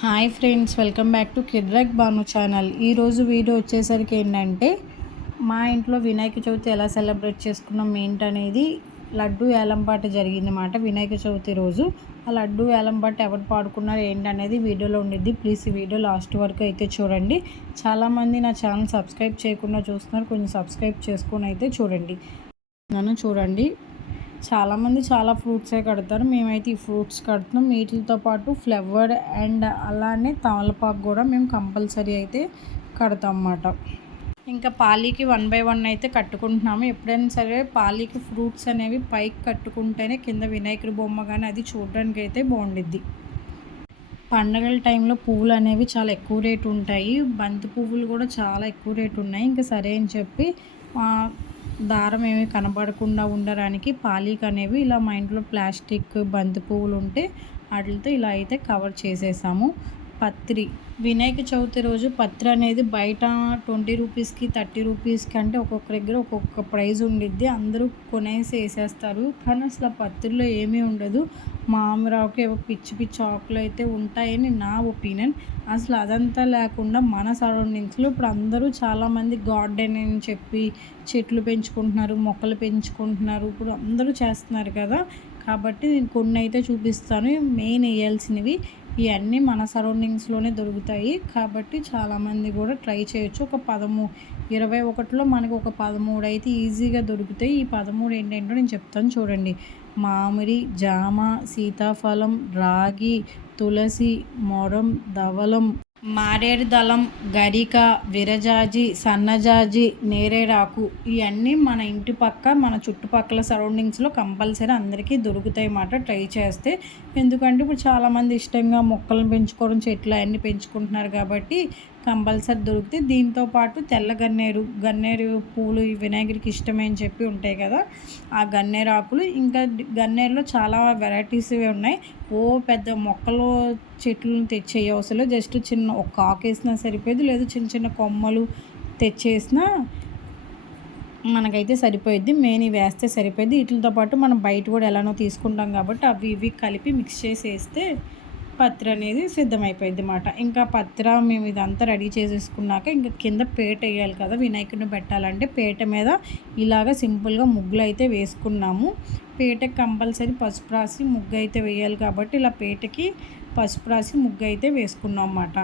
Hi friends welcome back to కిడ్రక్ బాను channel. ఈరోజు video వచ్చేసరికి ఏంటంటే మా ఇంట్లో వినాయక చవితి ఎలా సెలబ్రేట్ చేసుకున్నాం ఏంటనేది లడ్డు ఏలంపాట జరిగిందన్నమాట వినాయక చవితి రోజు. ఆ లడ్డు ఏలంపాట ఎవరు పాడుకున్నారు ఏంటనేది వీడియోలో ఉండిద్ది. ప్లీజ్ ఈ వీడియో లాస్ట్ వరకు అయితే చూడండి. చాలామంది నా ఛానల్ సబ్స్క్రైబ్ చేయకుండా చూస్తున్నారు కొంచెం సబ్స్క్రైబ్ చేసుకొని అయితే చూడండి. నన్ను చూడండి. చాలామంది చాలా ఫ్రూట్సే కడతారు. మేమైతే ఈ ఫ్రూట్స్ కడుతున్నాం. వీటితో పాటు ఫ్లవర్ అండ్ అలానే తమలపాకు కూడా మేము కంపల్సరీ అయితే కడతాం అన్నమాట. ఇంకా పాలీకి వన్ బై వన్ అయితే కట్టుకుంటున్నాము. ఎప్పుడైనా సరే పాలీకి ఫ్రూట్స్ అనేవి పైకి కట్టుకుంటేనే కింద వినాయకుడి బొమ్మ కానీ అది చూడడానికి అయితే బాగుండిద్ది. పండగల టైంలో పువ్వులు అనేవి చాలా ఎక్కువ రేటు ఉంటాయి. బంతి పువ్వులు కూడా చాలా ఎక్కువ రేటు ఉన్నాయి. ఇంకా సరే అని చెప్పి దారం ఏమి కనబడకుండా ఉండడానికి పాలీక్ అనేవి ఇలా మా ఇంట్లో ప్లాస్టిక్ బంతి పువ్వులు ఉంటే వాటితో ఇలా అయితే కవర్ చేసేసాము. పత్రి. వినాయక చవితి రోజు పత్రి అనేది బయట ట్వంటీ రూపీస్కి థర్టీ రూపీస్కి అంటే ఒక్కొక్క దగ్గర ఒక్కొక్క ప్రైజ్ ఉండిద్ది. అందరూ కొనేసి వేసేస్తారు. కానీ అసలు ఆ పత్రిలో ఏమీ ఉండదు. మామిరాకు ఏవో పిచ్చి పిచ్చి ఆకులు అయితే ఉంటాయని నా ఒపీనియన్. అసలు అదంతా లేకుండా మన సరౌండింగ్స్లో ఇప్పుడు అందరూ చాలామంది గార్డెన్ అని చెప్పి చెట్లు పెంచుకుంటున్నారు మొక్కలు పెంచుకుంటున్నారు. ఇప్పుడు అందరూ చేస్తున్నారు కదా. కాబట్టి నేను కొన్ని అయితే చూపిస్తాను. మెయిన్ వేయాల్సినవి ఇవన్నీ మన సరౌండింగ్స్లోనే దొరుకుతాయి. కాబట్టి చాలామంది కూడా ట్రై చేయొచ్చు. ఒక పదమూ ఇరవై ఒకటిలో మనకు ఒక పదమూడు అయితే ఈజీగా దొరుకుతాయి. ఈ పదమూడు ఏంటంటే నేను చెప్తాను చూడండి. మామిడి జామ సీతాఫలం రాగి తులసి మొరం ధవలం మారేడు దళం గరిక విరజాజి సన్నజాజి నేరేడాకు ఇవన్నీ మన ఇంటి పక్క మన చుట్టుపక్కల సరౌండింగ్స్లో కంపల్సరీ అందరికీ దొరుకుతాయి అన్నమాట ట్రై చేస్తే. ఎందుకంటే ఇప్పుడు చాలామంది ఇష్టంగా మొక్కలను పెంచుకోవడం చెట్లు అవన్నీ పెంచుకుంటున్నారు కాబట్టి కంపల్సరీ దొరికితే దీంతో పాటు తెల్ల గన్నేరు గన్నేరు పూలు వినాయకుడికి ఇష్టమని అని చెప్పి ఉంటాయి కదా ఆ గన్నేరు ఆకులు. ఇంకా గన్నేరులో చాలా వెరైటీస్ ఉన్నాయి. ఓ పెద్ద మొక్కలు చెట్లను తెచ్చేయ అవసరం జస్ట్ చిన్న ఒక ఆకు వేసినా సరిపోయేది. లేదు చిన్న చిన్న కొమ్మలు తెచ్చేసినా మనకైతే సరిపోయిద్ది మెయిన్ ఇవి వేస్తే సరిపోయింది. వీటితో పాటు మనం బయట కూడా ఎలానో తీసుకుంటాం కాబట్టి అవి ఇవి కలిపి మిక్స్ చేసి వేస్తే పత్ర అనేది సిద్ధమైపోయింది అనమాట ఇంకా పత్ర మేము ఇదంతా రెడీ చేసేసుకున్నాక ఇంకా కింద పేట వేయాలి కదా వినాయకుడిని పెట్టాలంటే పేట మీద ఇలాగ సింపుల్గా ముగ్గులు అయితే వేసుకున్నాము. పేటకి కంపల్సరీ పసుపు రాసి ముగ్గు అయితే వేయాలి కాబట్టి ఇలా పేటకి పసుపు రాసి ముగ్గు అయితే వేసుకున్నాం అన్నమాట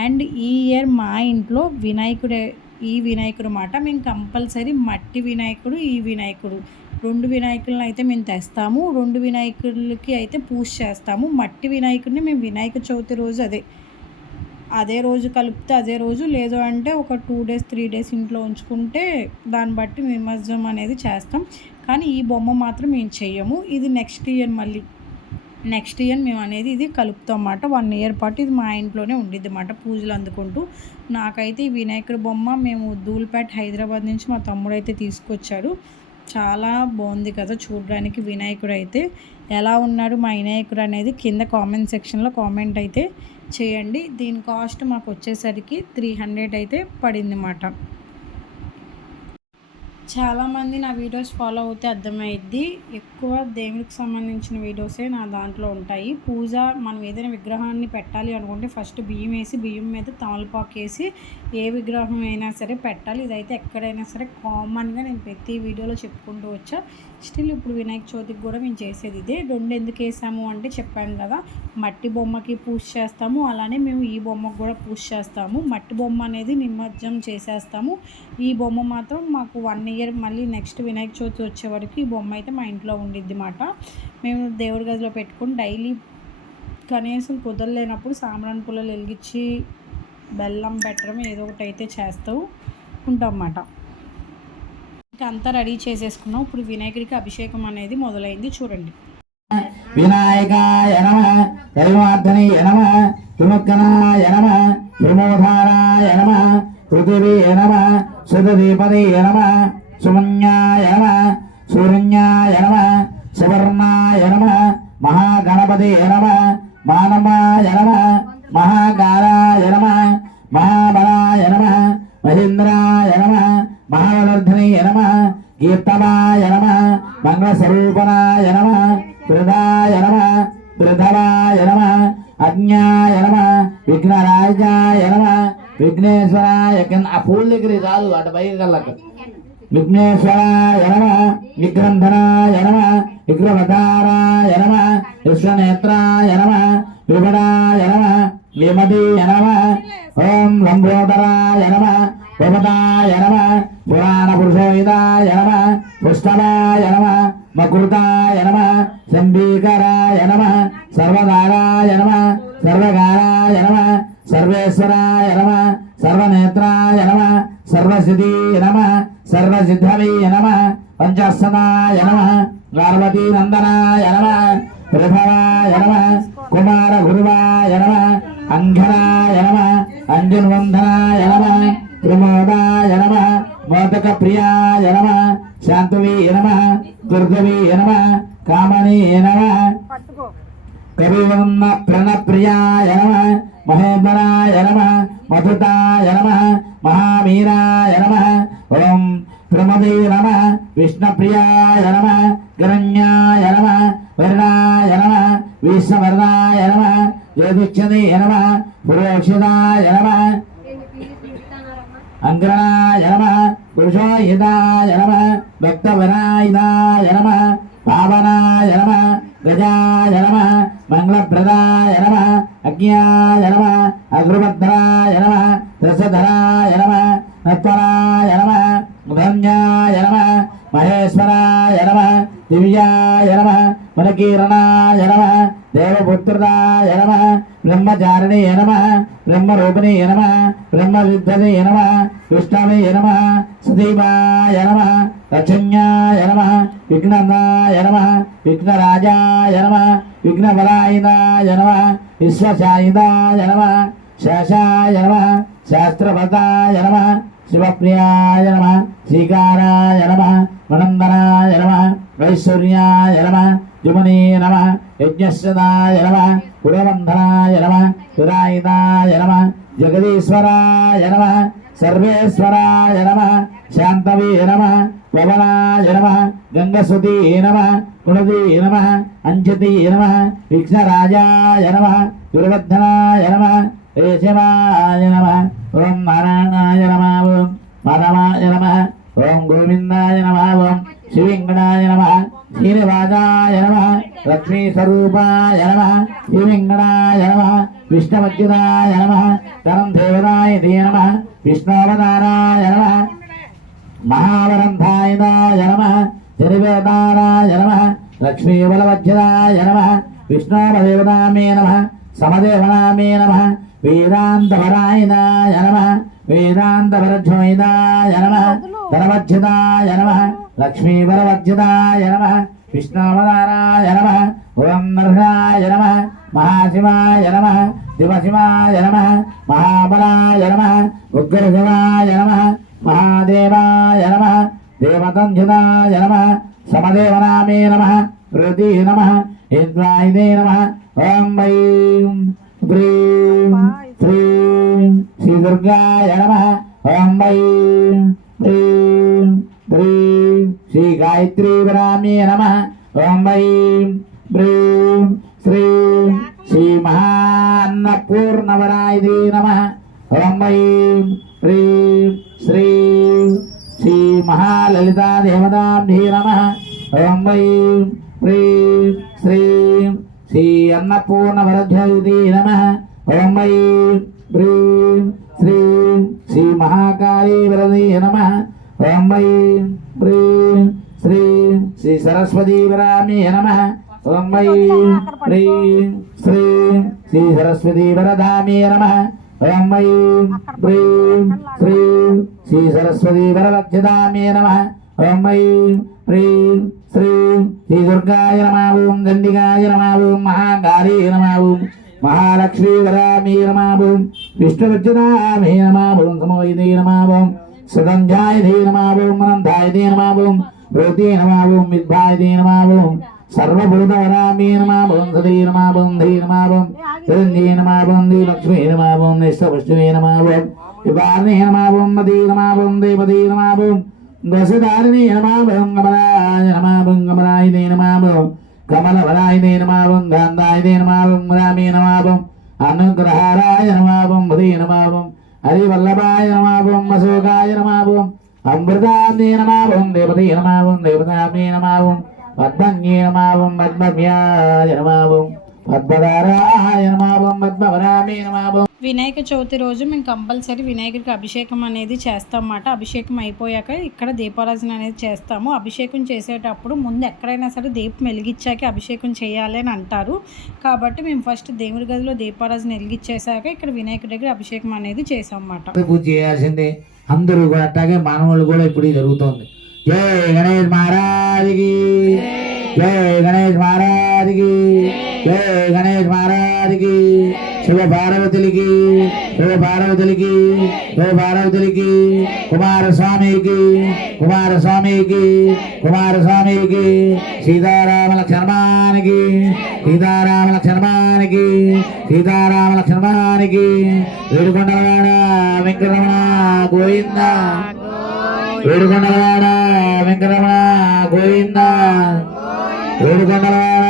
అండ్ ఈ ఇయర్ మా ఇంట్లో వినాయకుడే ఈ వినాయకుడు మాట మేము కంపల్సరీ మట్టి వినాయకుడు ఈ వినాయకుడు. రెండు వినాయకులను అయితే మేము తెస్తాము. రెండు వినాయకులకి అయితే పూజ చేస్తాము. మట్టి వినాయకుడిని మేము వినాయక చవితి రోజు అదే అదే రోజు కలిపితే అదే రోజు. లేదు అంటే ఒక టూ డేస్ త్రీ డేస్ ఇంట్లో ఉంచుకుంటే దాన్ని బట్టి నిమజ్జనం అనేది చేస్తాం. కానీ ఈ బొమ్మ మాత్రం మేము చెయ్యము. ఇది నెక్స్ట్ ఇయర్ మళ్ళీ నెక్స్ట్ ఇయర్ మేము అనేది ఇది కలుపుతాం అన్నమాట. వన్ ఇయర్ పాటు ఇది మా ఇంట్లోనే ఉండిద్ది అన్నమాట పూజలు అందుకుంటూ. నాకైతే ఈ వినాయకుడి బొమ్మ మేము ధూల్పేట హైదరాబాద్ నుంచి మా తమ్ముడు అయితే తీసుకొచ్చాడు. చాలా బాగుంది కదా చూడడానికి వినాయకుడు అయితే. ఎలా ఉన్నాడు మా వినాయకుడు అనేది కింద కామెంట్ సెక్షన్లో కామెంట్ అయితే చేయండి. దీని కాస్ట్ మాకు వచ్చేసరికి త్రీ హండ్రెడ్ అయితే పడింది అన్నమాట చాలామంది నా వీడియోస్ ఫాలో అవుతే అర్థమైద్ది. ఎక్కువ దేవునికి సంబంధించిన వీడియోసే నా దాంట్లో ఉంటాయి. పూజ మనం ఏదైనా విగ్రహాన్ని పెట్టాలి అనుకుంటే ఫస్ట్ బియ్యం వేసి బియ్యం మీద తమలపాకు వేసి ఏ విగ్రహం అయినా సరే పెట్టాలి. ఇదైతే ఎక్కడైనా సరే కామన్గా నేను ప్రతి వీడియోలో చెప్పుకుంటూ వచ్చా. స్టిల్ ఇప్పుడు వినాయక చవితికి కూడా మేము చేసేది ఇదే. రెండు ఎందుకు వేసాము అంటే చెప్పాను కదా మట్టి బొమ్మకి పూజ చేస్తాము అలానే మేము ఈ బొమ్మకు కూడా పూజ చేస్తాము. మట్టి బొమ్మ అనేది నిమజ్జనం చేసేస్తాము. ఈ బొమ్మ మాత్రం మాకు వన్ ఇయర్ మళ్ళీ నెక్స్ట్ వినాయక చవితి వచ్చే వరకు ఈ బొమ్మ అయితే మా ఇంట్లో ఉండిద్ది మాట మేము దేవుడి గదిలో పెట్టుకుని డైలీ కనీసం కుదరలేనప్పుడు సాంబ్రాన్ పుల్లలు వెలిగించి బెల్లం పెట్టడం ఏదో ఒకటి అయితే చేస్తూ ఉంటాం అన్నమాట. ఇంకా అంతా రెడీ చేసేసుకున్నాం. ఇప్పుడు వినాయకుడికి అభిషేకం అనేది మొదలైంది. చూడండి. వినాయకాయ నమ దైవార్థనీయ నమ త్రిముక్కనాయ నమ ప్రమోధారాయ నమ పృథివీ నమ సుధదీపదీయ నమ సుమన్యాయ నమ సూర్యాయ నమ సువర్ణాయ నమ మహాగణపతి నమ మానవాయ నమ మహా స్వరూపనాయ నమ వృధాయ నమ వృధవాయ నమ అజ్ఞాయ నమ విఘ్నరాజాయ నమ విఘ్నేశ్వరాయ ఆ పూల దగ్గర చాలు అటు పైకి కళ్ళకు విఘ్నేశ్వరాయ నమ విగ్రంథనాయ నమ విగ్రహధారాయ నమ విశ్వనేత్రాయ నమ విభడాయ నమ విమదీయ నమ ఓం లంబోదరాయ నమ ఉపదాయ నమ పురాణ పురుషోయిదాయ నమ పుష్టమాయ నమ మకృతాయ నమ శంభీకరాయ నమ సర్వదారాయ నమ సర్వకారాయ నమ సర్వేశ్వరాయ నమ సర్వనేత్రాయ నమ సర్వసిద్ధి నమ సర్వసిద్ధవే నమ పంచాసనాయ నమ పార్వతీ నందనాయ నమ ప్రభవాయ నమ కుమార గురువాయ నమ అంఘనాయ నమ అంజన్వందనాయ నమ త్రిమోదాయ నమ మోదక ప్రియాయ నమ శాంతవే నమ దుర్గవే నమ కామనే నమ. కవివర్ణ ప్రణప్రియాయ నమ మహేంద్రాయ నమ మధుతాయ నమ మహావీరాయ నమ. ఓం ప్రమదే నమ విష్ణుప్రియాయ నమ గరణ్యాయ నమ వర్ణాయ నమ విశ్వవర్ణాయ నమ జ్యోతిష్యదే నమ పురోక్షితాయ నమ. అంగ్రణాయ నమ పురుషోహితాయ నమ భక్తవరాయుధాయ నమ పావనాయ నమ గజాయ నమ మంగళప్రదాయ నమ అజ్ఞాయ నమ అగ్రభద్రాయ నమ రసధరాయ నమ నత్వరాయ నమ ధన్యాయ నమ మహేశ్వరాయ నమ దివ్యాయ నమ మనకీరణాయ నమ దేవపుత్రదాయ నమ బ్రహ్మచారిణే నమ బ్రహ్మరూపిణే నమ బ్రహ్మవిద్ధదే ఎనమ విష్ణవే ఎనమ సదీవాయ నమ లక్ష్మ్యాయ నమ విఘ్ననాయ నమ విఘ్నరాజాయ నమ విఘ్నబలాయుధాయ నమ విశ్వశాయుధాయ నమ శేషాయ నమ శాస్త్రభదాయ నమ శివప్రియాయ నమ శ్రీకారాయ నమ మనందనాయ నమ వైశ్వర్యాయ నమ జుమనీ నమ యజ్ఞస్యదాయ నమ కులబంధనాయ నమ పురాయుధాయ నమ జగదీశ్వరాయ నమ సర్వేశ్వరాయ నమ శాంతవీ నమ పవనాయ నమ గంగసుతీ నమ కుణదీ నమ అంజతీ నమ విఘ్నరాజాయ నమ దుర్వర్ధనాయ నమ రేషమాయ నమ ఓం నారాయణాయ నమ ఓం మాధవాయ నమ ఓం గోవిందాయ నమ ఓం శ్రీవెంకటాయ నమ శ్రీనివాసాయ నమ లక్ష్మీ స్వరూపాయ నమ శ్రీవెంకటాయ నమ విష్ణువజ్యుదాయ నమ కరం దేవదాయ దే నమ విష్ణువదారాయ నమ మహావరంధాయదాయ నమ జనివేదారాయ నమ లక్ష్మీబలవజ్జదాయ నమ విష్ణోపదేవతామే నమ సమదేవనామే నమ వేదాంతపరాయణాయ నమ వేదాంతపరధ్వైదాయ నమ ధనవజ్జదాయ నమ లక్ష్మీబలవజ్జదాయ నమ విష్ణోవదారాయ నమ ఓం నరసాయ నమ మహాశివాయ నమ శివశివాయ నమ మహాబలాయ నమ ఉగ్రశివాయ నమ మహాదేవాయ నమ దేవతంజనాయ నమ సమదేవనామే నమ ప్రతి నమ ఇంద్రాయనే నమ ఓం వైం హ్రీం శ్రీం శ్రీ దుర్గాయ నమ ఓం వైం హ్రీం హ్రీం శ్రీ గాయత్రీ వరామే నమ ఓం వైం హ్రీం శ్రీం శ్రీ మహాన్నపూర్ణవరాయదే నమ ఓం వైం హ్రీం శ్రీం శ్రీ మహాలలితా దేవతాంభే నమ ఓం వైం హ్రీం శ్రీం శ్రీ అన్నపూర్ణవరధ్యయుతే నమ ఓం వైం హ్రీం శ్రీం శ్రీ మహాకాళీ వరదే నమ ఓం వైం హ్రీం శ్రీ సరస్వతీ వరామి నమ ఓం వైం హ్రీం శ్రీం శ్రీ సరస్వతీ వరదామి నమ ఓం వైం హ్రీం శ్రీం శ్రీ సరస్వతీ వరవధ్యదామే నమ ఓం వైం హ్రీం శ్రీం శ్రీ దుర్గాయ నమ ఓం దండికాయ నమ ఓం మహాకాళీ నమ ఓం మహాలక్ష్మీ వరామి నమ ఓం విష్ణువజ్జదామే నమ ఓం సమోయిదే నమ ఓం సుగంధాయదే నమ ఓం అనంతాయదే నమ ఓం భృతే నమ ఓం విద్వాయదే సర్వభూతవరామే నమ సదే నమ ధై నమ ఓం చిరంజీ దే లక్ష్మీ నమ ఓం నిష్టపుష్ణవే నమ ఓం మదే నమ దేవదే కమలాయ రామే నమావం హరి వల్లభాయ నమావం అశోకాయ నమావం అమృతాందే నమావం దేవతే నమావం దేవతామే నమావం పద్మన్యే నమావం పద్మవ్యాయ నమావం పద్మధారాయ నమావం పద్మవరామే నమావం. వినాయక చవితి రోజు మేము కంపల్సరీ వినాయకుడికి అభిషేకం అనేది చేస్తామన్నమాట. అభిషేకం అయిపోయాక ఇక్కడ దీపారాజన అనేది చేస్తాము. అభిషేకం చేసేటప్పుడు ముందు ఎక్కడైనా సరే దీపం వెలిగించాక అభిషేకం చేయాలి అని అంటారు. కాబట్టి మేము ఫస్ట్ దేవుడి గదిలో దీపారాజన వెలిగించేసాక ఇక్కడ వినాయకుడి దగ్గర అభిషేకం అనేది చేసాం అన్నమాట పూజ చేయాల్సిందే. అందరూ కూడా అట్లాగే మానవులు కూడా ఇప్పుడు జరుగుతోంది. జై గణేష్ మహారాజ్కి జై గణేష్ మహారాజ్కి జై గణేష్ మహారాజ్కి శివ పార్వతులకి శివ పార్వతులకి శివ పార్వతులకి కుమారస్వామికి కుమారస్వామికి కుమారస్వామికి సీతారామ లక్ష్మణానికి సీతారామ లక్ష్మణానికి సీతారామ లక్ష్మణానికి వేడుకొండలవాడ వెంకటరమణ గోవింద. వేడుకొండలవాడ వెంకటరమణ గోవింద. వేడుకొండలవాడ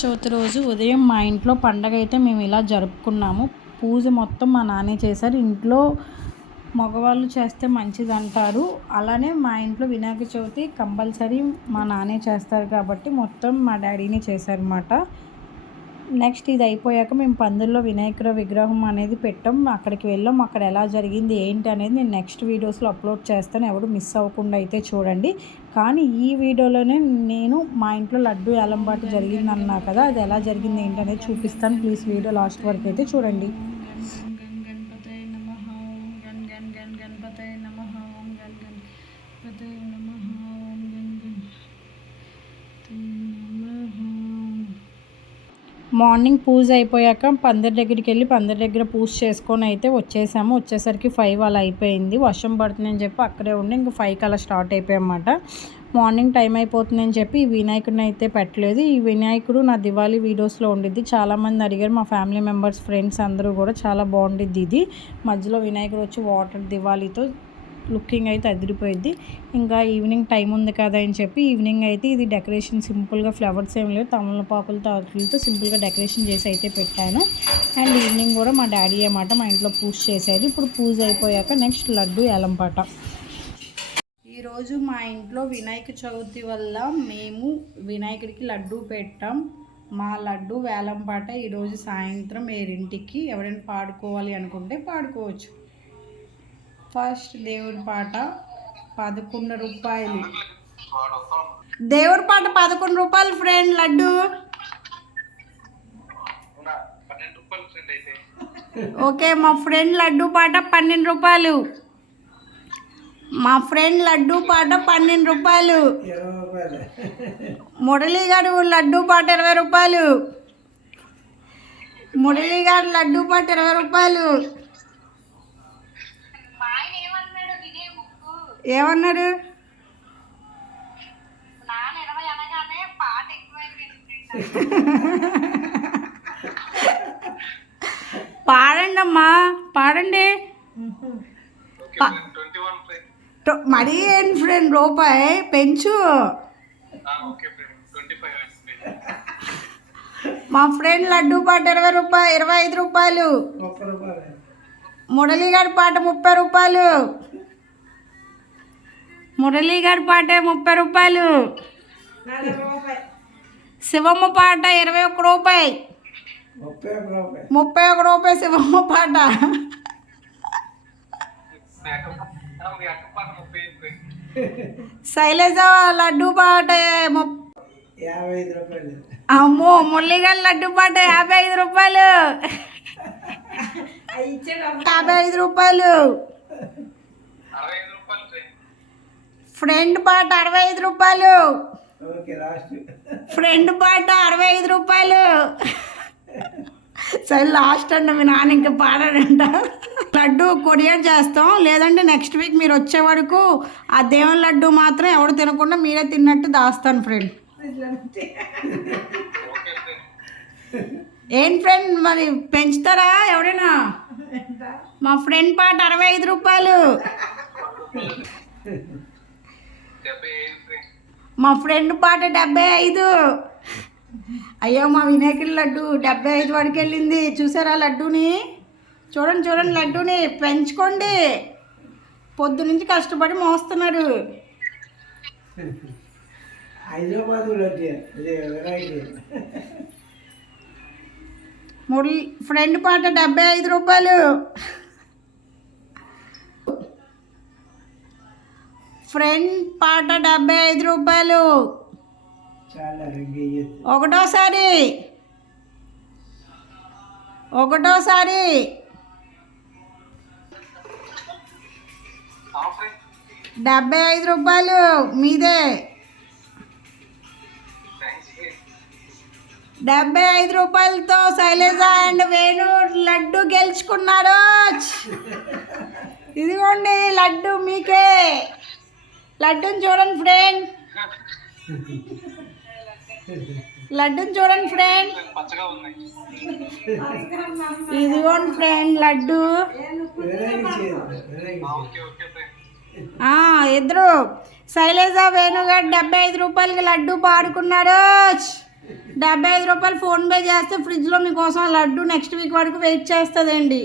చవితి రోజు ఉదయం మా ఇంట్లో పండగ అయితే మేము ఇలా జరుపుకున్నాము. పూజ మొత్తం మా నాన్నే చేశారు. ఇంట్లో మగవాళ్ళు చేస్తే మంచిది అంటారు. అలానే మా ఇంట్లో వినాయక చవితి కంపల్సరీ మా నాన్నే చేస్తారు కాబట్టి మొత్తం మా డాడీనే చేశారన్నమాట. నెక్స్ట్ ఇది అయిపోయాక మేము పందుల్లో వినాయకుల విగ్రహం అనేది పెట్టాం. అక్కడికి వెళ్ళాం. అక్కడ ఎలా జరిగింది ఏంటి అనేది నేను నెక్స్ట్ వీడియోస్లో అప్లోడ్ చేస్తాను. ఎవరు మిస్ అవ్వకుండా అయితే చూడండి. కానీ ఈ వీడియోలోనే నేను మా ఇంట్లో లడ్డు ఎలంబాటు జరిగింది అన్నా కదా అది ఎలా జరిగింది ఏంటి అనేది చూపిస్తాను. ప్లీజ్ వీడియో లాస్ట్ వరకు అయితే చూడండి. మార్నింగ్ పూజ అయిపోయాక పందిరి దగ్గరికి వెళ్ళి పందిరి దగ్గర పూజ చేసుకొని అయితే వచ్చేసాము. వచ్చేసరికి ఫైవ్ అలా అయిపోయింది. వర్షం పడుతుందని చెప్పి అక్కడే ఉండి ఇంక ఫైవ్కి అలా స్టార్ట్ అయిపోయామన్నమాట. మార్నింగ్ టైం అయిపోతుందని చెప్పి ఈ వినాయకుడిని అయితే పెట్టలేదు. ఈ వినాయకుడు నా దివాళీ వీడియోస్లో ఉండిద్ది. చాలామంది అడిగారు మా ఫ్యామిలీ మెంబర్స్ ఫ్రెండ్స్ అందరూ కూడా చాలా బాగుండిద్ది ఇది. మధ్యలో వినాయకుడు వచ్చి వాటర్ దివాళీతో లుకింగ్ అయితే అదిరిపోయింది. ఇంకా ఈవినింగ్ టైం ఉంది కదా అని చెప్పి ఈవినింగ్ అయితే ఇది డెకరేషన్ సింపుల్గా ఫ్లవర్స్ ఏం లేవు. తమలపాకులతో ఆకులతో సింపుల్గా డెకరేషన్ చేసి అయితే పెట్టాను. అండ్ ఈవినింగ్ కూడా మా డాడీ అన్నమాట మా ఇంట్లో పూజ చేశారు. ఇప్పుడు పూజ అయిపోయాక నెక్స్ట్ లడ్డు ఎలంపాట ఈరోజు మా ఇంట్లో వినాయక చవితి వల్ల మేము వినాయకుడికి లడ్డు పెట్టాం. మా లడ్డు వేలంపాట ఈరోజు సాయంత్రం ఏరింటికి. ఎవరైనా పాడుకోవాలి అనుకుంటే పాడుకోవచ్చు. ఫస్ట్ దేవుడి పాట పదకొండు రూపాయలు. దేవుడి పాట పదకొండు రూపాయలు ఫ్రెండ్ లడ్డు. ఓకే మా ఫ్రెండ్ లడ్డు పాట పన్నెండు రూపాయలు. మా ఫ్రెండ్ లడ్డు పాట పన్నెండు రూపాయలు. మురళీ గారు లడ్డు పాట ఇరవై రూపాయలు. మురళీ గారు లడ్డు పాట ఇరవై రూపాయలు. ఏమన్నాడు? పాడండి అమ్మా పాడండి. పా- టొ- మరీ ఏంటి ఫ్రెండ్ రూపాయి పెంచు. మా ఫ్రెండ్ లడ్డు పాట ఇరవై రూపాయలు ఇరవై ఐదు రూపాయలు. మురళీ గారి పాట ముప్పై రూపాయలు. మురళీ గారి పాట ముప్పై రూపాయలు. శివమ్మ పాట ఇరవై ఒక్క రూపాయి. ముప్పై ఒక రూపాయి శివమ్మ పాట. శైలజ లడ్డు పాట అమ్మో మురళీగారి లడ్డు పాట యాభై ఐదు రూపాయలు. యాభై ఐదు రూపాయలు. ఫ్రెండ్ పాట అరవై ఐదు రూపాయలు. ఫ్రెండ్ పాట అరవై ఐదు రూపాయలు. సరే లాస్ట్ అండి మీ నాన్న ఇంకా పాడాడంట. లడ్డు కొరియర్ చేస్తాం. లేదంటే నెక్స్ట్ వీక్ మీరు వచ్చే వరకు ఆ దేవుని లడ్డు మాత్రం ఎవరు తినకుండా మీరే తిన్నట్టు దాస్తాను ఫ్రెండ్ ఏం ఫ్రెండ్ మరి పెంచుతారా ఎవరైనా? మా ఫ్రెండ్ పాట అరవై ఐదు రూపాయలు. మా ఫ్రెండ్ పాట డెబ్బై ఐదు. అయ్యో మా వినాయకుడి లడ్డు డెబ్బై ఐదు వరకు వెళ్ళింది. చూసారా లడ్డూని? చూడండి చూడండి లడ్డూని. పెంచుకోండి. పొద్దు నుంచి కష్టపడి హైదరాబాద్ వెరైటీ. మురళి ఫ్రెండ్ పాట డెబ్బై ఐదు రూపాయలు. ఫ్రెండ్ పాట డెబ్బై ఐదు రూపాయలు. ఒకటోసారి. ఒకటోసారి. డెబ్బై ఐదు రూపాయలు మీదే. డెబ్బై ఐదు రూపాయలతో శైలజ అండ్ వేణు లడ్డు గెలుచుకున్నారు. ఇదిగోండి లడ్డు మీకే. లడ్డూని చూడండి ఫ్రెండ్. లడ్డూని చూడండి ఫ్రెండ్. ఇదిగోండి ఫ్రెండ్ లడ్డు. ఇద్దరు. శైలేజ వేణుగారు డెబ్బై ఐదు రూపాయలకి లడ్డు పాడుకున్నాడు డెబ్బై ఐదు రూపాయలు ఫోన్పే చేస్తే ఫ్రిడ్జ్లో మీకోసం లడ్డు నెక్స్ట్ వీక్ వరకు వెయిట్ చేస్తుందండి.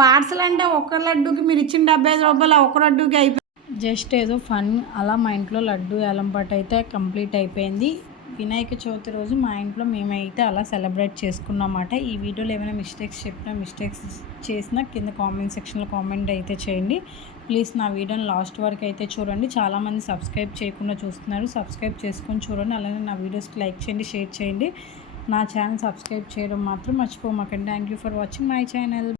పార్సల్ అంటే ఒక్క లడ్డూకి మీరు ఇచ్చిన డెబ్బై ఐదు రూపాయలు ఒక్క లడ్డూకి అయిపోయింది జస్ట్ ఏదో ఫన్ అలా మా ఇంట్లో లడ్డు ఎలంపాటు అయితే కంప్లీట్ అయిపోయింది. వినాయక చవితి రోజు మా ఇంట్లో మేమైతే అలా సెలబ్రేట్ చేసుకున్నమాట. ఈ వీడియోలో ఏమైనా మిస్టేక్స్ చెప్పినా మిస్టేక్స్ చేసినా కింద కామెంట్ సెక్షన్లో కామెంట్ అయితే చేయండి. ప్లీజ్ నా వీడియోని లాస్ట్ వరకు అయితే చూడండి. చాలామంది సబ్స్క్రైబ్ చేయకుండా చూస్తున్నారు. సబ్స్క్రైబ్ చేసుకొని చూడండి. అలానే నా వీడియోస్కి లైక్ చేయండి షేర్ చేయండి. నా ఛానల్ సబ్స్క్రైబ్ చేయడం మాత్రం మర్చిపోమాకండి. Thank you for watching my channel.